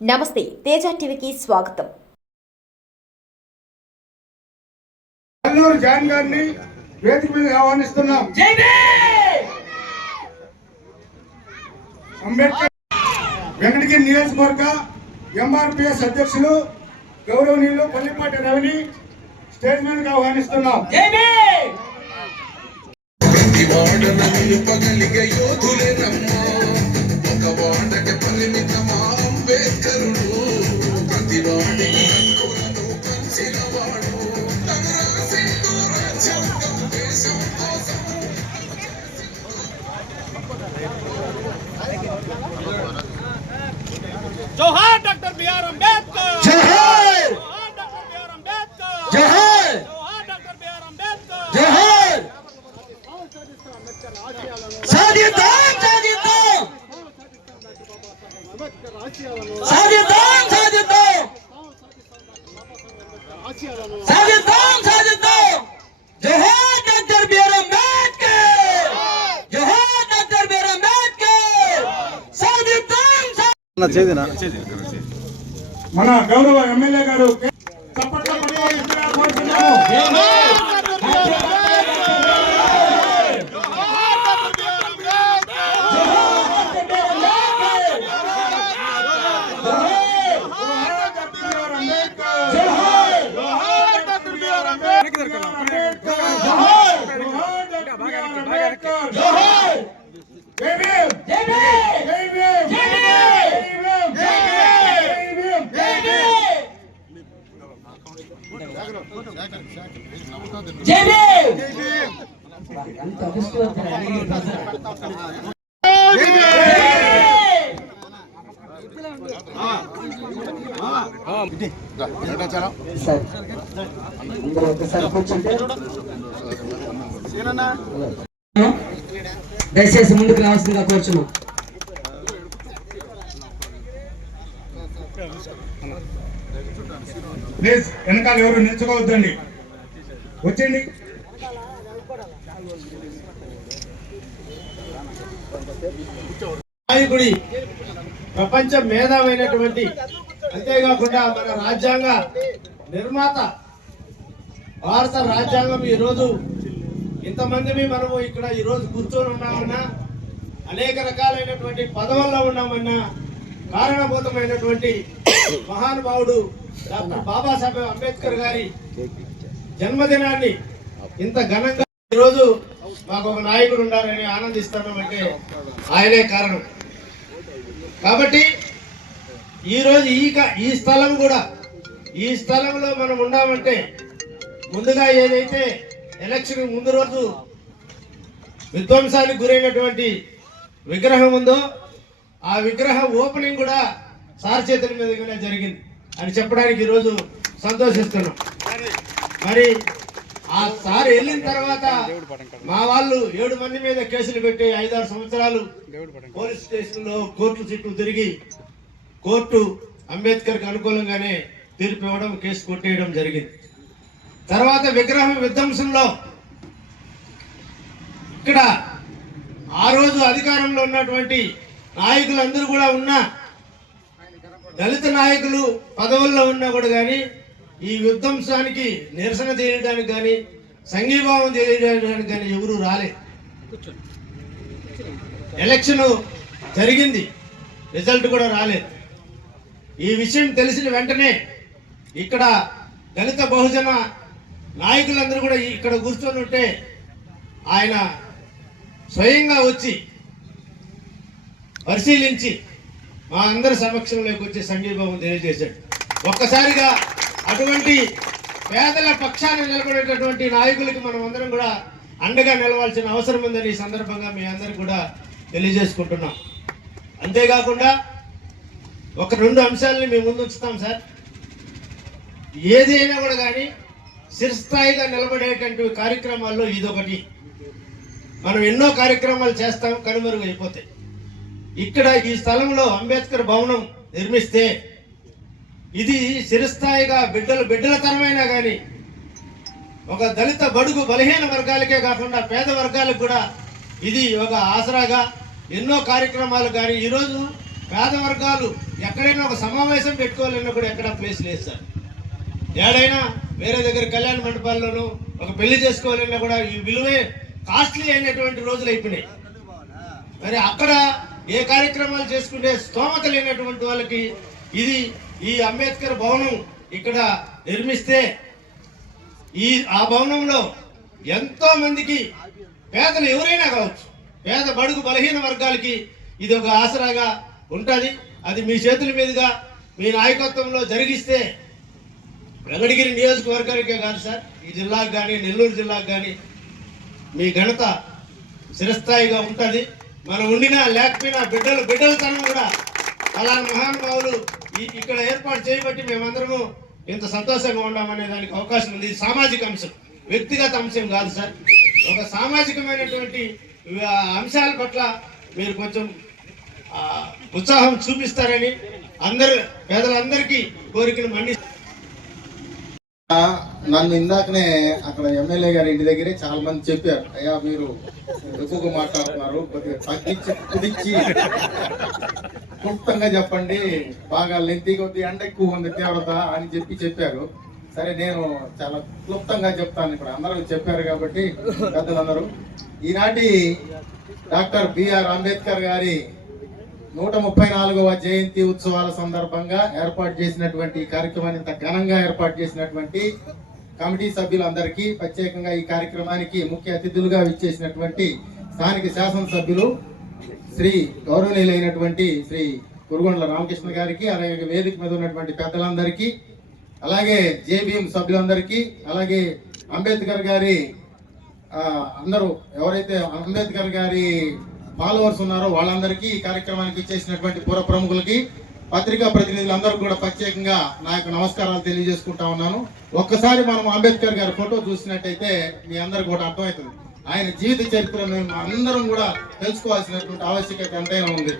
నమస్తే తేజ టీవీకి స్వాగతం. అల్లూరు జాన్ గారిని వేదిక మీద ఆహ్వానిస్తున్నాం. అంబేద్కర్ వెంకటగిరి నియోజకవర్గ ఎంఆర్పిఎస్ అధ్యక్షులు గౌరవనీయులు పల్లిపాటి రవిని స్టేజ్ మీదకి ఆహ్వానిస్తున్నాం. వాడ నన్ను పగలిగ యోధులే నమ్మో. ఒక వాడకి పరిమితమా జోహార్ డాక్టర్ బిఆర్ అంబేద్కర్ జోహార్! Doctor BR Ambedkar! జోహార్ మన గౌరవ ఎమ్మెల్యే గారు కె. సార్ అందరూ ఒకసారి కూర్చుంటే దయచేసి ముందుకు రావాల్సిందిగా కోరుచున్నాం. ప్లీజ్ వెనకాల ఎవరు నిల్చుకోవద్దండి. వచ్చండి నాయకుడి ప్రపంచ మేధావైనటువంటి అంతేకాకుండా మన రాజ్యాంగ నిర్మాత భారత రాజ్యాంగం ఈరోజు ఇంతమందిని మనము ఇక్కడ ఈరోజు కూర్చొని ఉన్నామన్నా అనేక రకాలైనటువంటి పదవుల్లో ఉన్నామన్నా కారణభూతమైనటువంటి మహానుభావుడు డాక్టర్ బాబాసాహెబ్ అంబేద్కర్ గారి జన్మదినాన్ని ఇంత ఘనంగా ఈరోజు మాకు ఒక నాయకుడు ఉండాలని ఆనందిస్తున్నామంటే ఆయనే కారణం. కాబట్టి ఈరోజు ఈ క- ఈ స్థలం కూడా ఈ స్థలంలో మనం ఉన్నామంటే ముందుగా ఏదైతే ఎలక్షన్ ముందు రోజు విధ్వంసానికి గురైనటువంటి విగ్రహం ఉందో ఆ విగ్రహ ఓపెనింగ్ కూడా సార్ చేతుల మీదుగానే జరిగింది. అని చెప్పడానికి ఈరోజు సంతోషిస్తున్నాం. మరి ఆ సార్ వెళ్ళిన తర్వాత మా వాళ్ళు ఏడు మంది మీద కేసులు పెట్టి ఐదారు సంవత్సరాలు పోలీస్ స్టేషన్లో కోర్టు చుట్టూ తిరిగి కోర్టు అంబేద్కర్కి అనుకూలంగానే తీర్పు ఇవ్వడం కేసు కొట్టేయడం జరిగింది. తర్వాత విగ్రహం విధ్వంసంలో ఇక్కడ ఆ రోజు అధికారంలో ఉన్నటువంటి నాయకులందరూ కూడా ఉన్నా దళిత నాయకులు పదవుల్లో ఉన్నా కూడా కానీ ఈ విధ్వంసానికి నిరసన తెలియడానికి కానీ సంఘీభావం తెలియడానికి కానీ ఎవరు రాలేదు ఎలక్షన్ జరిగింది. రిజల్ట్ కూడా రాలేదు ఈ విషయం తెలిసిన వెంటనే ఇక్కడ దళిత బహుజన నాయకులందరూ కూడా ఇక్కడ కూర్చొని ఉంటే ఆయన స్వయంగా వచ్చి పరిశీలించి మా అందరి సమక్షంలోకి వచ్చి సంఘీభావం తెలియజేశాడు. ఒక్కసారిగా అటువంటి పేదల పక్షాన్ని నిలబడేటటువంటి నాయకులకి మనం అందరం కూడా అండగా నిలవాల్సిన అవసరం ఉందని ఈ సందర్భంగా మీ అందరికి కూడా తెలియజేసుకుంటున్నాం. అంతేకాకుండా ఒక రెండు అంశాలని మేము ముందు ఉంచుతాం సార్. ఏదైనా కూడా కానీ శిరస్థాయిగా నిలబడేటువంటి కార్యక్రమాల్లో ఇదొకటి. మనం ఎన్నో కార్యక్రమాలు చేస్తాం కనుమరుగు అయిపోతాయి ఇక్కడ ఈ స్థలంలో అంబేద్కర్ భవనం నిర్మిస్తే ఇది చిరస్థాయిగా బిడ్డలు బిడ్డల తరమైనా కానీ ఒక దళిత బడుగు బలహీన వర్గాలకే కాకుండా పేద వర్గాలకు కూడా ఇది ఒక ఆసరాగా ఎన్నో కార్యక్రమాలు కానీ ఈరోజు పేద వర్గాలు ఎక్కడైనా ఒక సమావేశం పెట్టుకోవాలన్నా కూడా ఎక్కడ ప్లేస్ లేదు సార్. ఏడైనా వేరే దగ్గర కళ్యాణ మండపాల్లోనూ ఒక పెళ్ళి చేసుకోవాలన్నా కూడా ఈ విలువే కాస్ట్లీ అయినటువంటి రోజులు అయిపోయినాయి. మరి అక్కడ ఏ కార్యక్రమాలు చేసుకుంటే స్తోమత లేనటువంటి వాళ్ళకి ఇది ఈ అంబేద్కర్ భవనం ఇక్కడ నిర్మిస్తే ఈ ఆ భవనంలో ఎంతో మందికి పేదలు ఎవరైనా కావచ్చు పేద బడుగు బలహీన వర్గాలకి ఇది ఒక ఆసరాగా ఉంటుంది. అది మీ చేతుల మీదుగా మీ నాయకత్వంలో జరిగిస్తే వెంకటగిరి నియోజకవర్గానికే కాదు సార్ ఈ జిల్లాకు కానీ నెల్లూరు జిల్లాకు కానీ మీ ఘనత చిరస్థాయిగా ఉంటుంది. మనం ఉండినా లేకపోయినా బిడ్డలు బిడ్డలతనం కూడా అలాంటి మహానుభావులు ఇక్కడ ఏర్పాటు చేయబట్టి మేమందరము ఇంత సంతోషంగా ఉన్నామనే దానికి అవకాశం ఉంది. సామాజిక అంశం. వ్యక్తిగత అంశం కాదు సార్. ఒక సామాజికమైనటువంటి అంశాల పట్ల మీరు కొంచెం ఉత్సాహం చూపిస్తారని అందరు పేదలందరికీ కోరికను మన్నిస్తారు నన్ను ఇందాకనే అక్కడ ఎమ్మెల్యే గారి ఇంటి దగ్గరే చాలా మంది చెప్పారు అయ్యా మీరు ఎక్కువగా మాట్లాడుతున్నారు కొద్దిగా తగ్గించి కుదించి క్లుప్తంగా చెప్పండి బాగా లెంతి కొద్ది ఎండ ఎక్కువ ఉంది తీవ్రత అని చెప్పి చెప్పారు. సరే నేను చాలా క్లుప్తంగా చెప్తాను ఇప్పుడు. అందరూ చెప్పారు కాబట్టి పెద్దలందరూ. ఈనాటి డాక్టర్ బిఆర్ అంబేద్కర్ గారి నూట ముప్పై నాలుగవ జయంతి ఉత్సవాల సందర్భంగా ఏర్పాటు చేసినటువంటి కార్యక్రమాన్ని ఇంత ఘనంగా ఏర్పాటు చేసినటువంటి కమిటీ సభ్యులందరికీ ప్రత్యేకంగా ఈ కార్యక్రమానికి ముఖ్య అతిథులుగా విచ్చేసినటువంటి స్థానిక శాసనసభ్యులు శ్రీ గౌరవనీయులైనటువంటి శ్రీ కురుగొండల రామకృష్ణ గారికి అలాగే వేదిక మీద ఉన్నటువంటి పెద్దలందరికీ అలాగే జేబీఎం సభ్యులందరికీ అలాగే అంబేద్కర్ గారి అందరూ ఎవరైతే అంబేద్కర్ గారి ఫాలోవర్స్ ఉన్నారో వాళ్ళందరికీ ఈ కార్యక్రమానికి ఇచ్చేసినటువంటి పుర ప్రముఖులకి పత్రికా ప్రతినిధులందరూ కూడా ప్రత్యేకంగా నా యొక్క నమస్కారాలు తెలియజేసుకుంటా ఉన్నాను. ఒక్కసారి మనం అంబేద్కర్ గారి ఫోటో చూసినట్టయితే మీ అందరు కూడా అర్థమవుతుంది. ఆయన జీవిత చరిత్రను అందరం కూడా తెలుసుకోవాల్సినటువంటి ఆవశ్యకత ఎంతైనా ఉంది.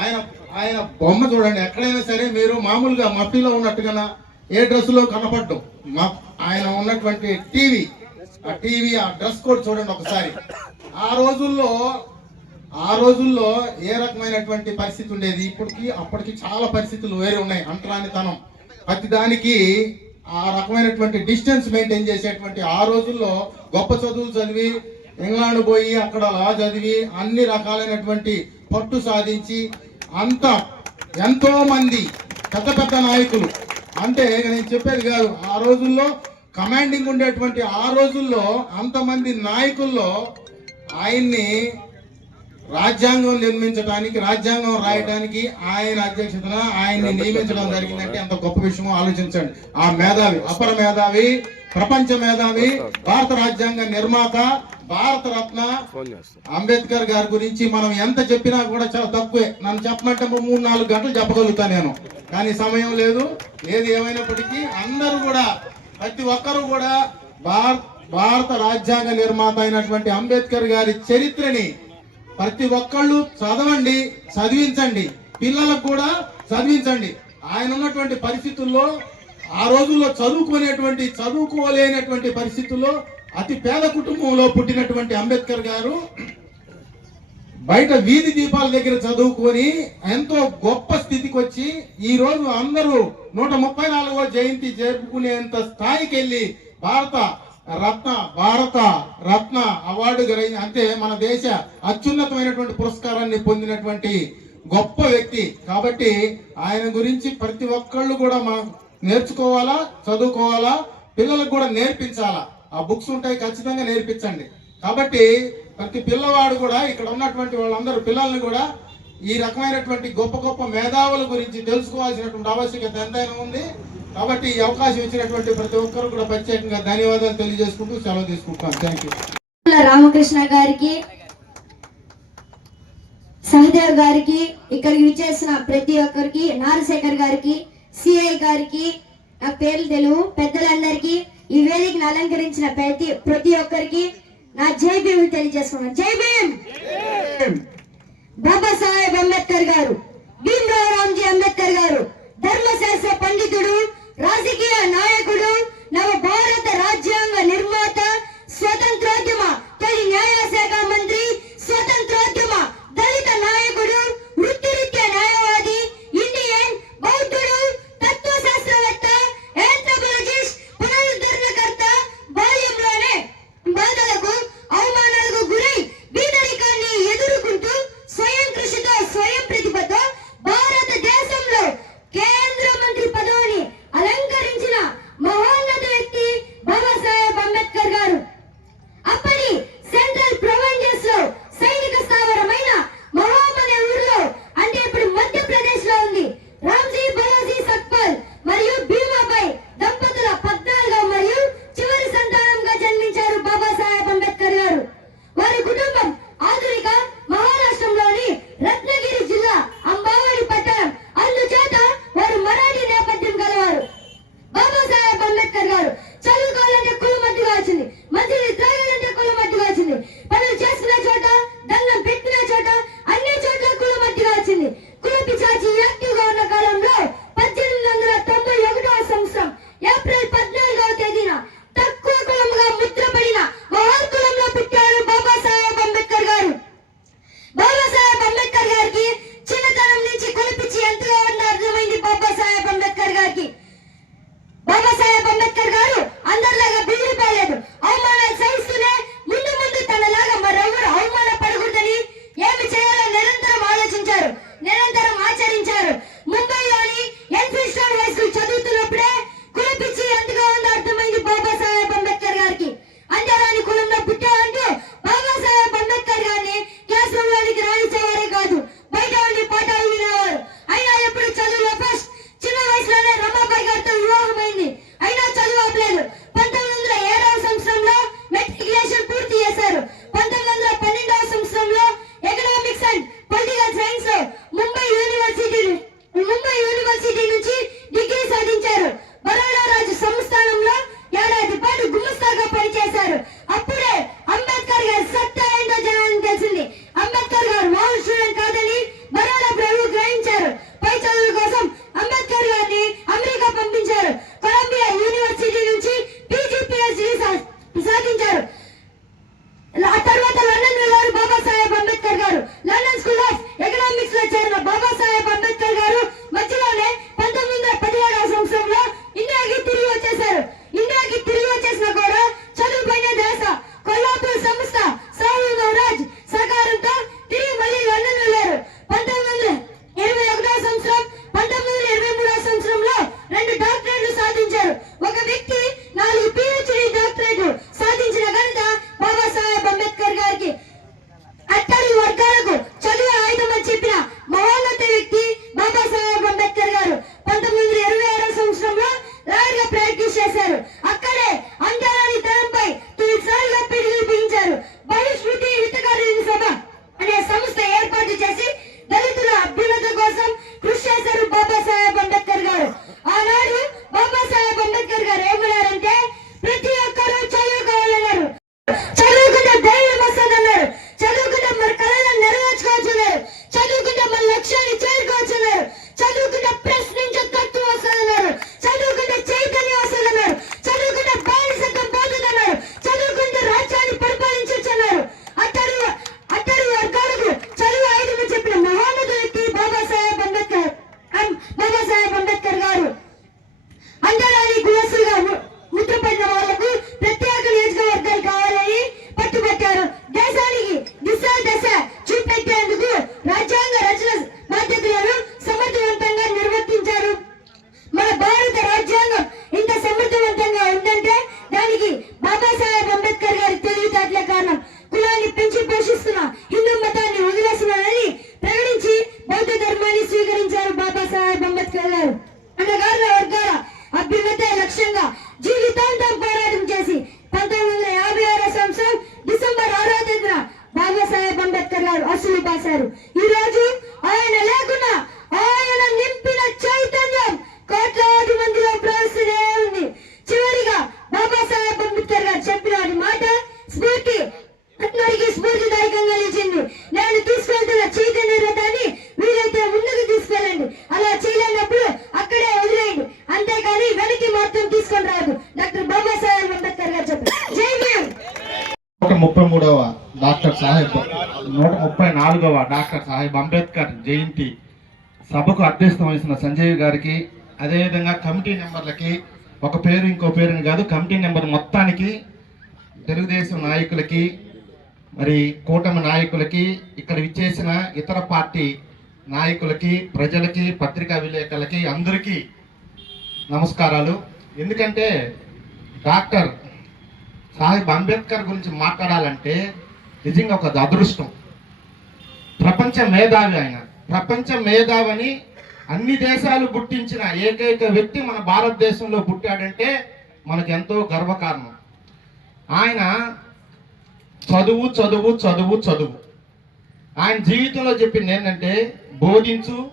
ఆయన ఆయన బొమ్మ చూడండి ఎక్కడైనా సరే మీరు మామూలుగా మట్టిలో ఉన్నట్టుగా ఏ డ్రెస్సులో కనపడ్డం? మా ఆయన ఉన్నటువంటి టీవీ ఆ టీవీ ఆ డ్రెస్ కోడ్ చూడండి ఒకసారి. ఆ రోజుల్లో ఆ రోజుల్లో ఏ రకమైనటువంటి పరిస్థితి ఉండేది? ఇప్పటికి అప్పటికి చాలా పరిస్థితులు వేరే ఉన్నాయి. అంటరానితనం. ప్రతి దానికి ఆ రకమైనటువంటి డిస్టెన్స్ మెయింటైన్ చేసేటువంటి ఆ రోజుల్లో గొప్ప చదువులు చదివి ఇంగ్లాండ్ పోయి అక్కడ లా చదివి అన్ని రకాలైనటువంటి పట్టు సాధించి అంత ఎంతో మంది పెద్ద పెద్ద నాయకులు. అంటే నేను చెప్పేది కాదు. ఆ రోజుల్లో కమాండింగ్ ఉండేటువంటి ఆ రోజుల్లో అంతమంది నాయకుల్లో ఆయన్ని రాజ్యాంగం నిర్మించడానికి రాజ్యాంగం రాయడానికి ఆయన అధ్యక్షతన ఆయన్ని నియమించడం జరిగిందంటే ఎంత గొప్ప విషయమో ఆలోచించండి. ఆ మేధావి అపర మేధావి ప్రపంచ మేధావి భారత రాజ్యాంగ నిర్మాత భారత రత్న అంబేద్కర్ గారి గురించి మనం ఎంత చెప్పినా కూడా చాలా తక్కువే. నన్ను చెప్పమంటే మూడు నాలుగు గంటలు చెప్పగలుగుతా నేను. కానీ సమయం లేదు. ఏది ఏమైనప్పటికీ అందరూ కూడా ప్రతి ఒక్కరూ కూడా భారత భారత రాజ్యాంగ నిర్మాత అయినటువంటి అంబేద్కర్ గారి చరిత్రని ప్రతి ఒక్కళ్ళు చదవండి చదివించండి. పిల్లలకు కూడా చదివించండి. ఆయన ఉన్నటువంటి పరిస్థితుల్లో ఆ రోజుల్లో చదువుకునేటువంటి చదువుకోలేనటువంటి పరిస్థితుల్లో అతి పేద కుటుంబంలో పుట్టినటువంటి అంబేద్కర్ గారు బయట వీధి దీపాల దగ్గర చదువుకొని ఎంతో గొప్ప స్థితికి వచ్చి ఈ రోజు అందరూ నూట ముప్పై నాలుగవ జయంతి జరుపుకునేంత స్థాయికి వెళ్ళి భారత రత్న భారత రత్న అవార్డు గ్రహి అంటే మన దేశ అత్యున్నతమైనటువంటి పురస్కారాన్ని పొందినటువంటి గొప్ప వ్యక్తి. కాబట్టి ఆయన గురించి ప్రతి ఒక్కళ్ళు కూడా మనం నేర్చుకోవాలా చదువుకోవాలా పిల్లలకు కూడా నేర్పించాలా? ఆ బుక్స్ ఉంటాయి ఖచ్చితంగా నేర్పించండి. కాబట్టి ప్రతి పిల్లవాడు కూడా ఇక్కడ ఉన్నటువంటి వాళ్ళందరూ పిల్లల్ని కూడా ఈ రకమైనటువంటి గొప్ప గొప్ప మేధావుల గురించి తెలుసుకోవాల్సినటువంటి ఆవశ్యకత ఎంతైనా ఉంది. కాబట్టి ఈ అవకాశం ఇచ్చినటువంటి ప్రతి ఒక్కరు కూడా ప్రత్యేకంగా ధన్యవాదాలు తెలియజేసుకుంటూ సెలవు తీసుకుంటున్నాను. థ్యాంక్ యూ రామకృష్ణ గారికి సహదేవ్ గారికి ఇక్కడికి విచ్చేసిన ప్రతి ఒక్కరికి నారశేఖర్ గారికి సిఐ గారికి నా పేర్లు తెలుగు పెద్దలందరికీ ఈ వేదికను అలంకరించిన ప్రతి ప్రతి ఒక్కరికి నా జై భీమ్ తెలియజేసుకున్నాను జై భీమ్! బాబాసాహెబ్ అంబేద్కర్ గారు భీమరావు రామ్జీ అంబేద్కర్ గారు ధర్మశాస్త్ర పండితుడు రాజకీయ నాయకుడు నవ భారత రాజ్యాంగ నిర్మాత స్వతంత్రోద్యమ తొలి న్యాయశాఖ మంత్రి స్వతంత్రోద్యమ డాక్టర్ సాహెబ్ అంబేద్కర్ జయంతి సభకు అధ్యక్షత వహిస్తున్న సంజయ్ గారికి అదేవిధంగా కమిటీ నెంబర్లకి ఒక పేరు ఇంకో పేరుని కాదు కమిటీ నెంబర్ మొత్తానికి తెలుగుదేశం నాయకులకి మరి కూటమి నాయకులకి ఇక్కడ విచ్చేసిన ఇతర పార్టీ నాయకులకి ప్రజలకి పత్రికా విలేకరులకి అందరికీ నమస్కారాలు. ఎందుకంటే డాక్టర్ సాహెబ్ అంబేద్కర్ గురించి మాట్లాడాలంటే నిజంగా ఒక అదృష్టం. ప్రపంచ మేధావి ఆయన. ప్రపంచ మేధావని అన్ని దేశాలు గుర్తించిన ఏకైక వ్యక్తి మన భారతదేశంలో పుట్టాడంటే మనకు ఎంతో గర్వకారణం. ఆయన చదువు చదువు చదువు చదువు. ఆయన జీవితంలో చెప్పింది ఏంటంటే బోధించు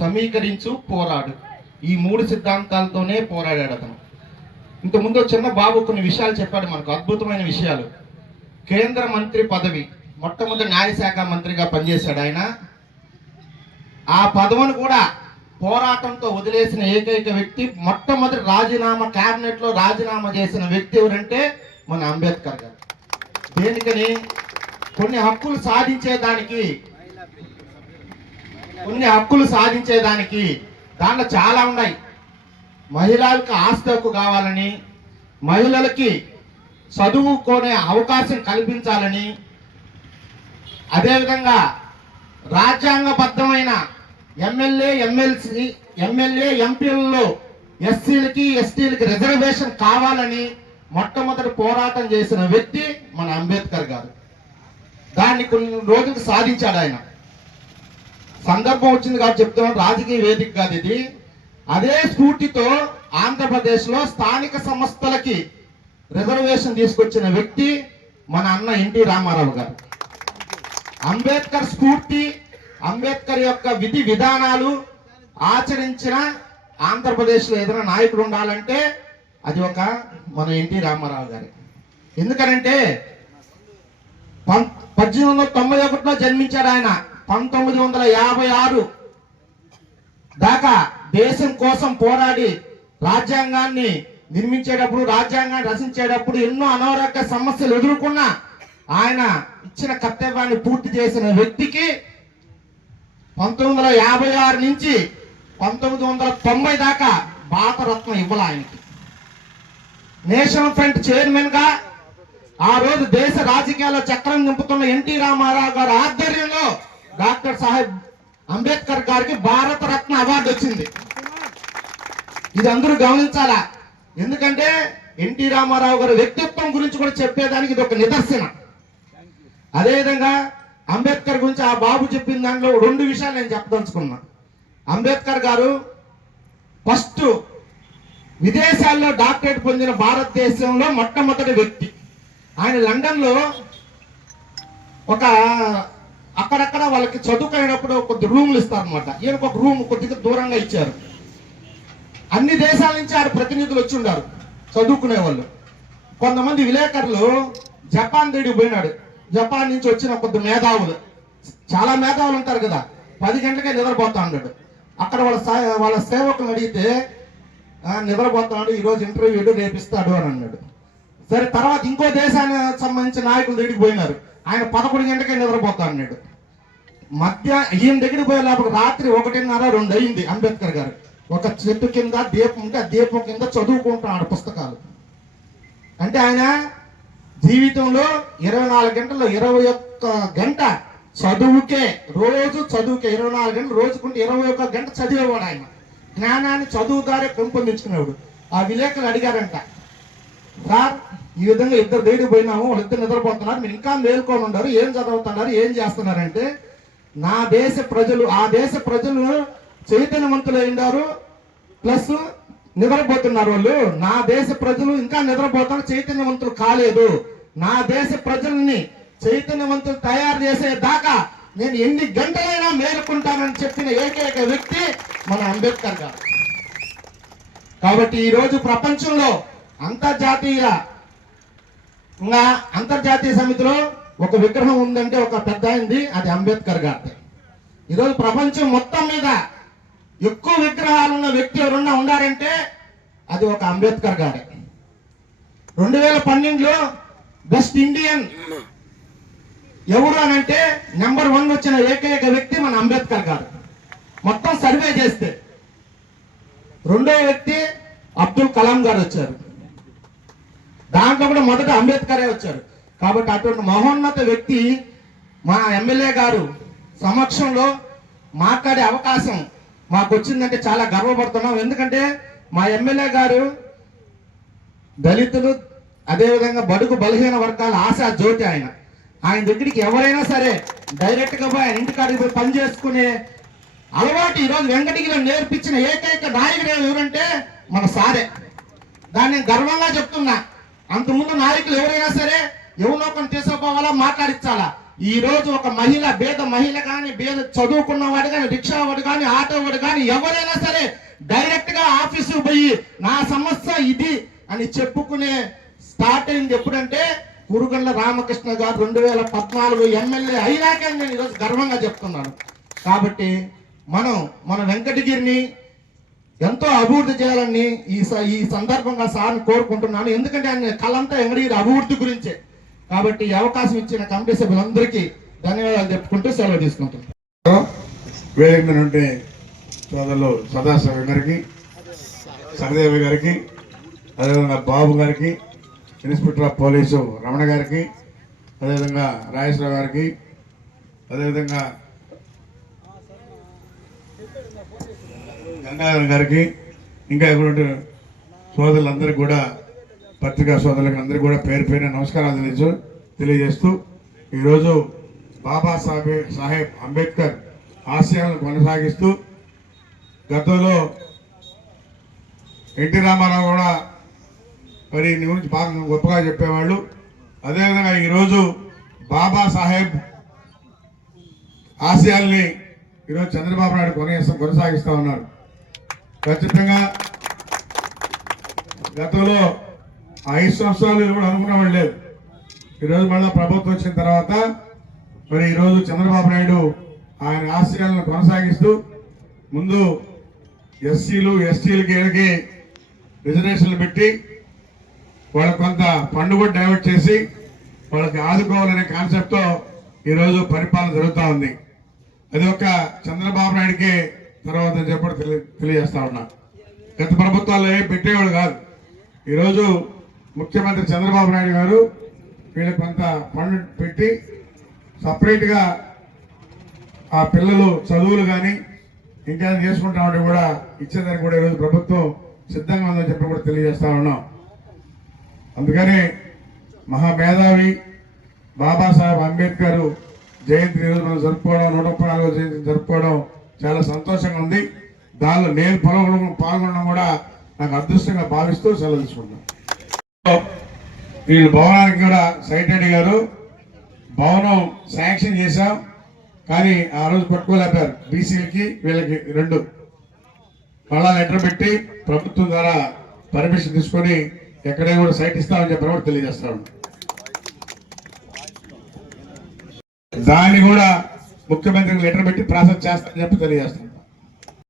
సమీకరించు పోరాడు. ఈ మూడు సిద్ధాంతాలతోనే పోరాడాడు అతను. ఇంతకుముందు చిన్న బాబు కొన్ని విషయాలు చెప్పాడు మనకు. అద్భుతమైన విషయాలు. కేంద్ర మంత్రి పదవి. మొట్టమొదటి న్యాయశాఖ మంత్రిగా పనిచేశాడు ఆయన. ఆ పదవిని కూడా పోరాటంతో వదిలేసిన ఏకైక వ్యక్తి మొట్టమొదటి రాజీనామా క్యాబినెట్లో లో రాజీనామా చేసిన వ్యక్తి ఎవరంటే మన అంబేద్కర్ గారు. దేనికని? కొన్ని హక్కులు సాధించేదానికి కొన్ని హక్కులు సాధించేదానికి దాంట్లో చాలా ఉన్నాయి. మహిళలకు ఆస్తి హక్కు కావాలని మహిళలకి చదువుకునే అవకాశం కల్పించాలని అదేవిధంగా రాజ్యాంగబద్ధమైన ఎమ్మెల్యే ఎమ్మెల్సీ ఎమ్మెల్యే ఎంపీలలో ఎస్సీలకి ఎస్టీలకి రిజర్వేషన్ కావాలని మొట్టమొదటి పోరాటం చేసిన వ్యక్తి మన అంబేద్కర్ గారు. దాన్ని కొన్ని రోజులు సాధించాడు ఆయన. సందర్భం వచ్చింది కాబట్టి చెప్తున్నాను రాజకీయ వేదిక కాదు ఇది. అదే స్ఫూర్తితో ఆంధ్రప్రదేశ్లో స్థానిక సంస్థలకి రిజర్వేషన్ తీసుకొచ్చిన వ్యక్తి మన అన్న ఎన్టీ రామారావు గారు. అంబేద్కర్ స్ఫూర్తి అంబేద్కర్ యొక్క విధి విధానాలు ఆచరించిన ఆంధ్రప్రదేశ్లో ఏదైనా నాయకుడు ఉండాలంటే అది ఒక మన ఎన్టీ రామారావు గారి. ఎందుకనంటే పం- పద్దెనిమిది వందల తొంభై ఒకటిలో జన్మించాడు ఆయన. పంతొమ్మిది వందల యాభై ఆరు దాకా దేశం కోసం పోరాడి రాజ్యాంగాన్ని నిర్మించేటప్పుడు రాజ్యాంగాన్ని రచించేటప్పుడు ఎన్నో అనారోగ్య సమస్యలు ఎదుర్కొన్నా ఆయన ఇచ్చిన కర్తవ్యాన్ని పూర్తి చేసిన వ్యక్తికి పంతొమ్మిది వందల యాభై ఆరు నుంచి పంతొమ్మిది వందల తొంభై దాకా భారతరత్న ఇవ్వాలి ఆయనకి. నేషనల్ ఫ్రంట్ చైర్మన్గా ఆ రోజు దేశ రాజకీయాల్లో చక్రం నింపుతున్న ఎన్టీ రామారావు గారి ఆధ్వర్యంలో డాక్టర్ సాహెబ్ అంబేద్కర్ గారికి భారతరత్న అవార్డు వచ్చింది. ఇది అందరూ గమనించాలా? ఎందుకంటే ఎన్టీ రామారావు గారి వ్యక్తిత్వం గురించి కూడా చెప్పేదానికి ఇది ఒక నిదర్శనం. అదేవిధంగా అంబేద్కర్ గురించి ఆ బాబు చెప్పిన దాంట్లో రెండు విషయాలు నేను చెప్పదలుచుకున్నా. అంబేద్కర్ గారు ఫస్ట్ విదేశాల్లో డాక్టరేట్ పొందిన భారతదేశంలో మొట్టమొదటి వ్యక్తి. ఆయన లండన్లో ఒక అక్కడక్కడ వాళ్ళకి చదువుకునేటప్పుడు కొద్ది రూములు ఇస్తారనమాట ఈయనకు ఒక రూమ్ కొద్దిగా దూరంగా ఇచ్చారు. అన్ని దేశాల నుంచి ఆడ ప్రతినిధులు వచ్చి ఉండారు చదువుకునే వాళ్ళు కొంతమంది విలేకరులు జపాన్ దేడి పోయినాడు. జపాన్ నుంచి వచ్చిన కొద్ది మేధావులు. చాలా మేధావులు ఉంటారు కదా. పది గంటలకే నిద్రపోతా ఉన్నాడు అక్కడ వాళ్ళ వాళ్ళ సేవకులను అడిగితే నిద్రపోతున్నాడు ఈరోజు ఇంటర్వ్యూడు రేపిస్తాడు అని అన్నాడు. సరే తర్వాత ఇంకో దేశానికి సంబంధించిన నాయకుల దగ్గరికి పోయినారు. ఆయన పదకొండు గంటకే నిద్రపోతా అన్నాడు. మధ్య ఈయన దగ్గరికి పోయే లోపల రాత్రి ఒకటిన్నర రెండు అయింది అంబేద్కర్ గారు. ఒక చెట్టు కింద దీపం ఉంటే ఆ దీపం కింద చదువుకుంటున్నాడు పుస్తకాలు. అంటే ఆయన జీవితంలో ఇరవై నాలుగు గంటల్లో ఇరవై ఒక్క గంట చదువుకే రోజు చదువుకే ఇరవై నాలుగు గంటలు రోజుకుంటే ఇరవై ఒక్క గంట చదివేవాడు ఆయన. జ్ఞానాన్ని చదువు ద్వారా పెంపొందించుకునేవాడు ఆ విలేకరులు అడిగారంట సార్ ఈ విధంగా ఇద్దరు దగ్గరికి పోయినాము వాళ్ళిద్దరు నిద్రపోతున్నారు మీరు ఇంకా మేల్కొని ఉన్నారు ఏం చదువుతున్నారు ఏం చేస్తున్నారంటే నా దేశ ప్రజలు ఆ దేశ ప్రజలు చైతన్యవంతులు అయినారు ప్లస్ నిద్రపోతున్నారు వాళ్ళు. నా దేశ ప్రజలు ఇంకా నిద్రపోతారు చైతన్యవంతులు కాలేదు. నా దేశ ప్రజల్ని చైతన్యవంతులు తయారు చేసే దాకా నేను ఎన్ని గంటలైనా మేలుకుంటానని చెప్పిన ఏకైక వ్యక్తి మన అంబేద్కర్ గారు. కాబట్టి ఈరోజు ప్రపంచంలో అంతర్జాతీయ అంతర్జాతీయ సమితిలో ఒక విగ్రహం ఉందంటే ఒక పెద్ద అయింది అది అంబేద్కర్ గారి ఈరోజు ప్రపంచం మొత్తం మీద ఎక్కువ విగ్రహాలు ఉన్న వ్యక్తి ఎవరన్నా ఉన్నారంటే అది ఒక అంబేద్కర్ గారే. రెండు వేల పన్నెండులో బెస్ట్ ఇండియన్ ఎవరు అనంటే నెంబర్ వన్ వచ్చిన ఏకైక వ్యక్తి మన అంబేద్కర్ గారు. మొత్తం సర్వే చేస్తే రెండో వ్యక్తి అబ్దుల్ కలాం గారు వచ్చారు. దాంట్లో కూడా మొదట అంబేద్కరే వచ్చారు. కాబట్టి అటువంటి మహోన్నత వ్యక్తి మా ఎమ్మెల్యే గారు సమక్షంలో మాట్లాడే అవకాశం మాకు వచ్చిందంటే చాలా గర్వపడుతున్నాం. ఎందుకంటే మా ఎమ్మెల్యే గారు దళితులు అదేవిధంగా బడుగు బలహీన వర్గాల ఆశా జ్యోతి ఆయన. ఆయన దగ్గరికి ఎవరైనా సరే డైరెక్ట్గా పోయి ఆయన ఇంటికాడికి పోయి పని చేసుకునే అలవాటు ఈరోజు వెంకటగిరిలో నేర్పించిన ఏకైక నాయకుడు ఎవరంటే మన సారే. దాన్ని నేను గర్వంగా చెప్తున్నా. అంతకుముందు నాయకులు ఎవరైనా సరే ఎవరినో ఒకరిని తీసుకోవాలా మాట్లాడించాలా? ఈ రోజు ఒక మహిళ పేద మహిళ కానీ పేద చదువుకున్న వాడు కానీ రిక్షా వాడు కానీ ఆటో వాడు కానీ ఎవరైనా సరే డైరెక్ట్గా ఆఫీసు పోయి నా సమస్య ఇది అని చెప్పుకునే స్టార్ట్ అయింది ఎప్పుడంటే కురుగండ్ల రామకృష్ణ గారు రెండు వేల పద్నాలుగు ఎమ్మెల్యే అయినాకే నేను ఈరోజు గర్వంగా చెప్తున్నాను. కాబట్టి మనం మన వెంకటగిరిని ఎంతో అభివృద్ధి చేయాలని ఈ స- ఈ సందర్భంగా సార్ని కోరుకుంటున్నాను. ఎందుకంటే ఆయన కలంతా వెంకటగిరి అభివృద్ధి గురించే. కాబట్టి ఈ అవకాశం ఇచ్చిన కమిటీ సభ్యులందరికీ ధన్యవాదాలు చెప్పుకుంటూ సెలవు తీసుకుంటున్నాం. వేదిక మీద ఉంటే సోదరులు సదాశివ గారికి సహదేవ్ గారికి అదేవిధంగా బాబు గారికి ఇన్స్పెక్టర్ ఆఫ్ పోలీసు రమణ గారికి అదేవిధంగా రాజేశ్వరరావు గారికి అదేవిధంగా గంగాధర్ గారికి ఇంకా ఇక్కడ సోదరులందరికీ కూడా పత్రికా సోదరులకు అందరికీ కూడా పేరు పేరు నమస్కారాలు తెలియజేస్తూ తెలియజేస్తూ ఈరోజు బాబాసాహెబ్ సాహెబ్ అంబేద్కర్ ఆశయాలను కొనసాగిస్తూ గతంలో ఎన్టీ రామారావు కూడా మరి నీ గురించి బాగా గొప్పగా చెప్పేవాళ్ళు. అదేవిధంగా ఈరోజు బాబాసాహెబ్ ఆశయాల్ని ఈరోజు చంద్రబాబు నాయుడు కొనసా కొనసాగిస్తూ ఉన్నారు. ఖచ్చితంగా గతంలో ఐదు సంవత్సరాలు కూడా అనుకునేవాళ్ళు లేదు ఈరోజు మళ్ళీ ప్రభుత్వం వచ్చిన తర్వాత మరి ఈరోజు చంద్రబాబు నాయుడు ఆయన ఆశయాలను కొనసాగిస్తూ ముందు ఎస్సీలు ఎస్టీలకి వీళ్ళకి రిజర్వేషన్లు పెట్టి వాళ్ళ కొంత ఫండ్ కూడా డైవర్ట్ చేసి వాళ్ళకి ఆదుకోవాలనే కాన్సెప్ట్తో ఈరోజు పరిపాలన జరుగుతూ ఉంది. అది ఒక చంద్రబాబు నాయుడికి తర్వాత చెప్పడం తెలియ తెలియజేస్తా ఉన్నా. గత ప్రభుత్వాలు ఏం పెట్టేవాడు కాదు. ఈరోజు ముఖ్యమంత్రి చంద్రబాబు నాయుడు గారు వీళ్ళు కొంత ఫండ్ పెట్టి సపరేట్గా ఆ పిల్లలు చదువులు కానీ ఇంకా చేసుకుంటామంటే కూడా ఇచ్చేదానికి కూడా ఈరోజు ప్రభుత్వం సిద్ధంగా ఉందని చెప్పి కూడా తెలియజేస్తా ఉన్నాం. అందుకని మహామేధావి బాబాసాహెబ్ అంబేద్కర్ జయంతి ఈరోజు మనం జరుపుకోవడం నూట ముప్పై నాలుగో జయంతి జరుపుకోవడం చాలా సంతోషంగా ఉంది. దానిలో నేను పాల్గొనడం పాల్గొనడం కూడా నాకు అదృష్టంగా భావిస్తూ సెలవు తీసుకుంటాను వీళ్ళు భవనానికి కూడా సైట్ గారు భవనం శాంక్షన్ చేశాం. కానీ ఆ రోజు పట్టుకోలేపారు. బీసీలకి వీళ్ళకి రెండు. మళ్ళా లెటర్ పెట్టి ప్రభుత్వం ద్వారా పర్మిషన్ తీసుకొని ఎక్కడే కూడా సైట్ ఇస్తామని చెప్పిన కూడా తెలియజేస్తాను దాన్ని కూడా ముఖ్యమంత్రికి లెటర్ పెట్టి ప్రాసెస్ చేస్తామని చెప్పి తెలియజేస్తాను